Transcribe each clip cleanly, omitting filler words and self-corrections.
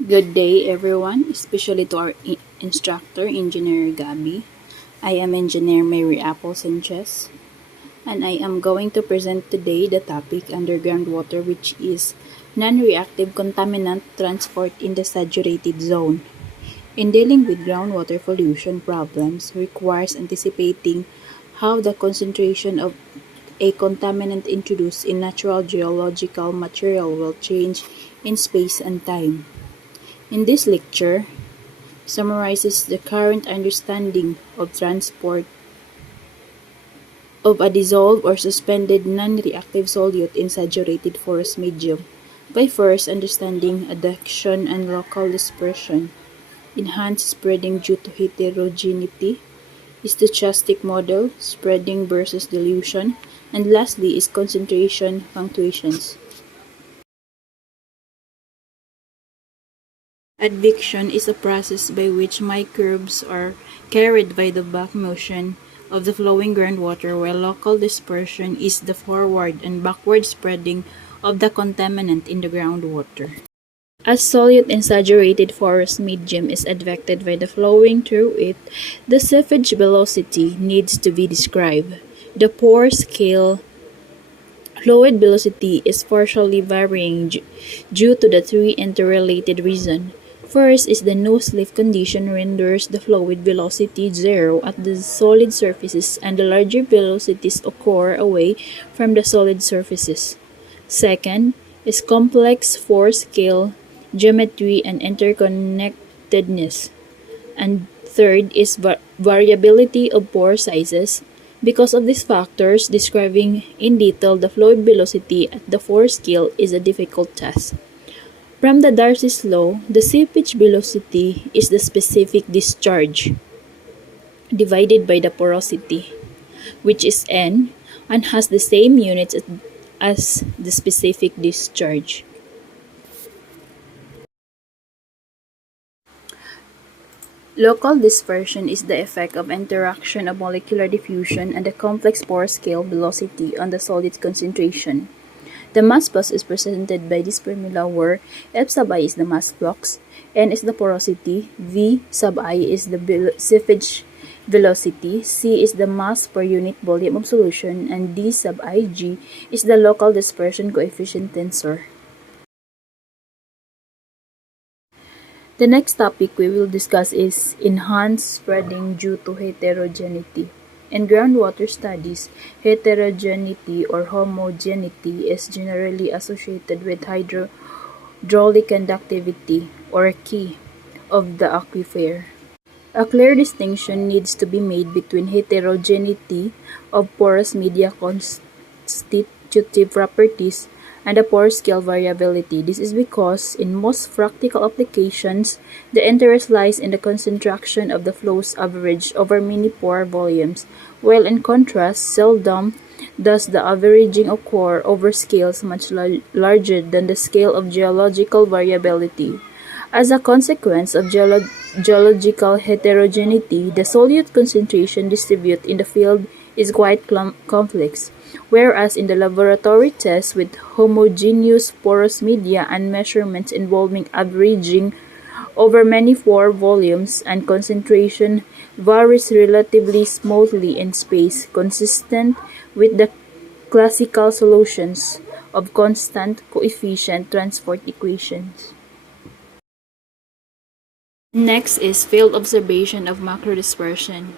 Good day, everyone, especially to our instructor, Engineer Gabby. I am Engineer Mary Apple Sanchez, and I am going to present today the topic underground water, which is non-reactive contaminant transport in the saturated zone. In dealing with groundwater pollution problems requires anticipating how the concentration of a contaminant introduced in natural geological material will change in space and time. In this lecture, summarizes the current understanding of transport of a dissolved or suspended non-reactive solute in saturated porous medium by first understanding adduction and local dispersion, enhanced spreading due to heterogeneity, stochastic model, spreading versus dilution, and lastly is concentration fluctuations. Advection is a process by which microbes are carried by the back motion of the flowing groundwater, while local dispersion is the forward and backward spreading of the contaminant in the groundwater. As solute in saturated porous medium is advected by the flowing through it, the seepage velocity needs to be described. The pore scale fluid velocity is partially varying due to the three interrelated reasons. First is the no-slip condition renders the fluid velocity zero at the solid surfaces and the larger velocities occur away from the solid surfaces. Second is complex four-scale geometry and interconnectedness. And third is variability of pore sizes. Because of these factors, describing in detail the fluid velocity at the four scale is a difficult task. From the Darcy's law, the seepage velocity is the specific discharge divided by the porosity, which is n, and has the same units as the specific discharge. Local dispersion is the effect of interaction of molecular diffusion and the complex pore scale velocity on the solid concentration. The mass flux is presented by this formula where F sub I is the mass flux, N is the porosity, V sub I is the seepage velocity, C is the mass per unit volume of solution, and D sub Ig is the local dispersion coefficient tensor. The next topic we will discuss is enhanced spreading due to heterogeneity. In groundwater studies, heterogeneity or homogeneity is generally associated with hydraulic conductivity or key of the aquifer. A clear distinction needs to be made between heterogeneity of porous media constitutive properties and the pore scale variability. This is because in most practical applications, the interest lies in the concentration of the flow's average over many pore volumes, while in contrast, seldom does the averaging occur over scales much larger than the scale of geological variability. As a consequence of geological heterogeneity, the solute concentration distributed in the field is quite complex, whereas in the laboratory tests with homogeneous porous media and measurements involving averaging over many pore volumes and concentration varies relatively smoothly in space, consistent with the classical solutions of constant coefficient transport equations. Next is field observation of macrodispersion.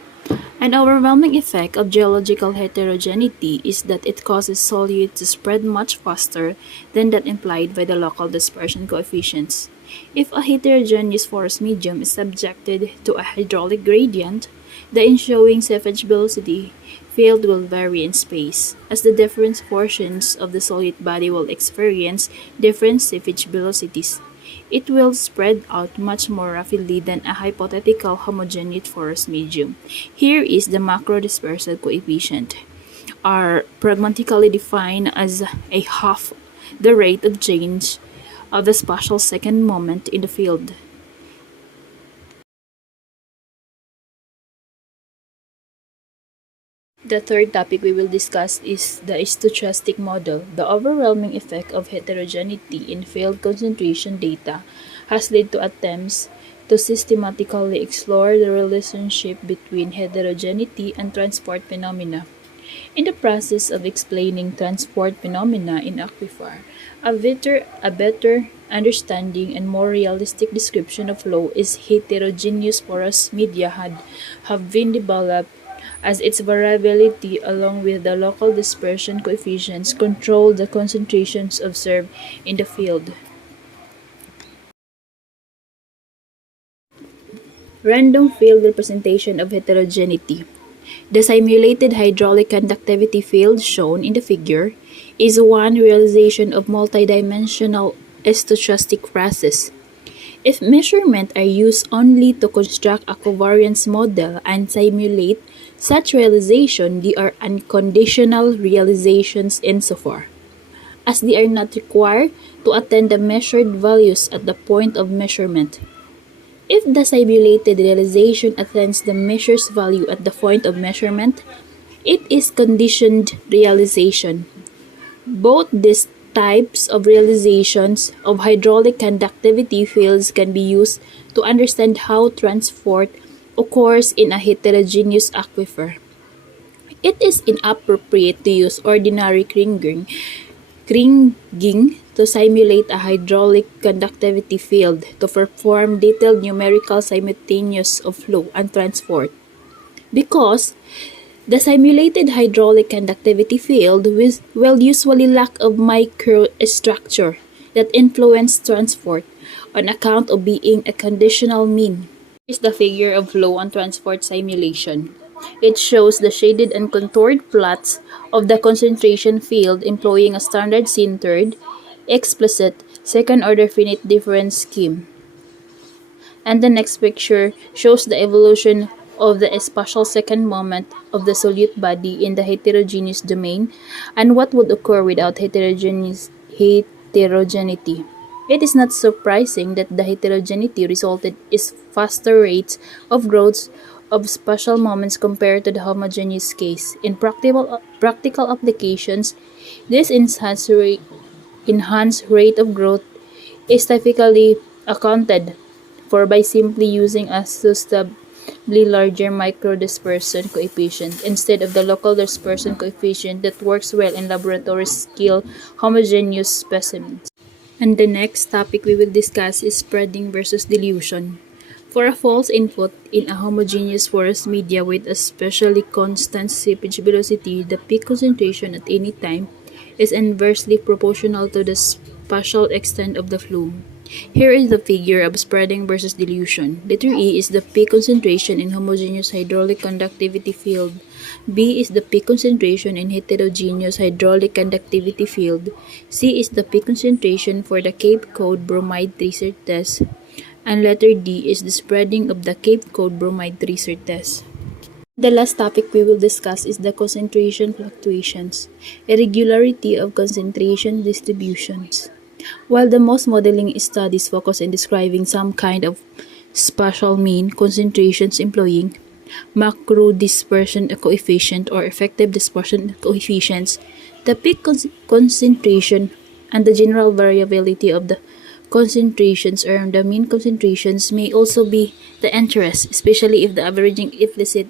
An overwhelming effect of geological heterogeneity is that it causes solute to spread much faster than that implied by the local dispersion coefficients. If a heterogeneous porous medium is subjected to a hydraulic gradient, the ensuing seepage velocity field will vary in space, as the different portions of the solute body will experience different seepage velocities. It will spread out much more rapidly than a hypothetical homogeneous porous medium. Here is the macrodispersal coefficient, are pragmatically defined as a half the rate of change of the spatial second moment in the field. The third topic we will discuss is the stochastic model, the overwhelming effect of heterogeneity in field concentration data has led to attempts to systematically explore the relationship between heterogeneity and transport phenomena. In the process of explaining transport phenomena in aquifer, a better understanding and more realistic description of flow is heterogeneous porous media have been developed as its variability along with the local dispersion coefficients control the concentrations observed in the field. Random field representation of heterogeneity. The simulated hydraulic conductivity field shown in the figure is one realization of multidimensional stochastic process. If measurements are used only to construct a covariance model and simulate such realization, they are unconditional realizations insofar as they are not required to attain the measured values at the point of measurement. If the simulated realization attains the measured value at the point of measurement, it is conditioned realization. Both these types of realizations of hydraulic conductivity fields can be used to understand how transport occurs in a heterogeneous aquifer. It is inappropriate to use ordinary kringing to simulate a hydraulic conductivity field to perform detailed numerical simultaneous of flow and transport because the simulated hydraulic conductivity field will usually lack of microstructure that influence transport on account of being a conditional mean. Is the figure of flow and transport simulation. It shows the shaded and contoured plots of the concentration field employing a standard centered, explicit, second-order finite difference scheme. And the next picture shows the evolution of the spatial second moment of the solute body in the heterogeneous domain and what would occur without heterogeneity. It is not surprising that the heterogeneity resulted is faster rates of growth of spatial moments compared to the homogeneous case. In practical applications, this enhanced rate of growth is typically accounted for by simply using a substantially larger microdispersion coefficient instead of the local dispersion coefficient that works well in laboratory scale homogeneous specimens. And the next topic we will discuss is spreading versus dilution. For a false input in a homogeneous porous media with a specially constant seepage velocity, the peak concentration at any time is inversely proportional to the spatial extent of the flume. Here is the figure of spreading versus dilution. Letter E is the peak concentration in homogeneous hydraulic conductivity field. B is the peak concentration in heterogeneous hydraulic conductivity field. C is the peak concentration for the Cape Cod bromide tracer test. And letter D is the spreading of the Cape Cod bromide tracer test. The last topic we will discuss is the concentration fluctuations, irregularity of concentration distributions. While the most modeling studies focus on describing some kind of spatial mean concentrations employing macro dispersion coefficient or effective dispersion coefficients, the peak concentration and the general variability of the concentrations or the mean concentrations may also be the interest, especially if the averaging implicit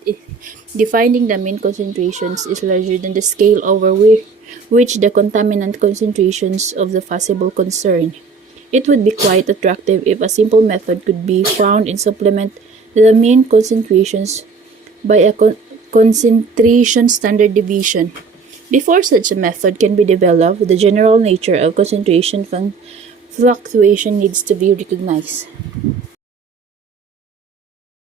defining the mean concentrations is larger than the scale over which the contaminant concentrations of the possible concern. It would be quite attractive if a simple method could be found in supplement the mean concentrations by a concentration standard deviation. Before such a method can be developed, the general nature of concentration fluctuation needs to be recognized.